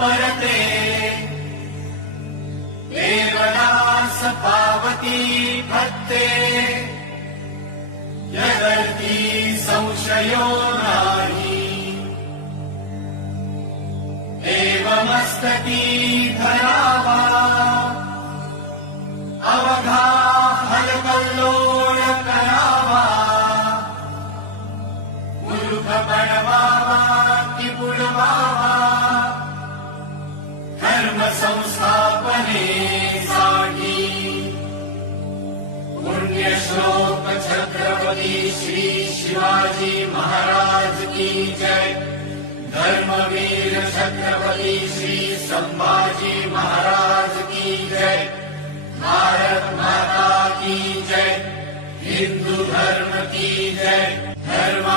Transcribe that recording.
परते देवदास पावती फत्ते यदर्थी संशयो नाही एवमस्तकी धरावा अवघा हलकल्लोळ करावा मूर्ख बनवावा की बुडवावा धर्म संस्थापनेसाठी पुण्यश्लोक छत्रपती श्री शिवाजी महाराज की जय धर्मवीर छत्रपती श्री संभाजी महाराज की जय भारत माता की जय हिंदू धर्म की जय धर्म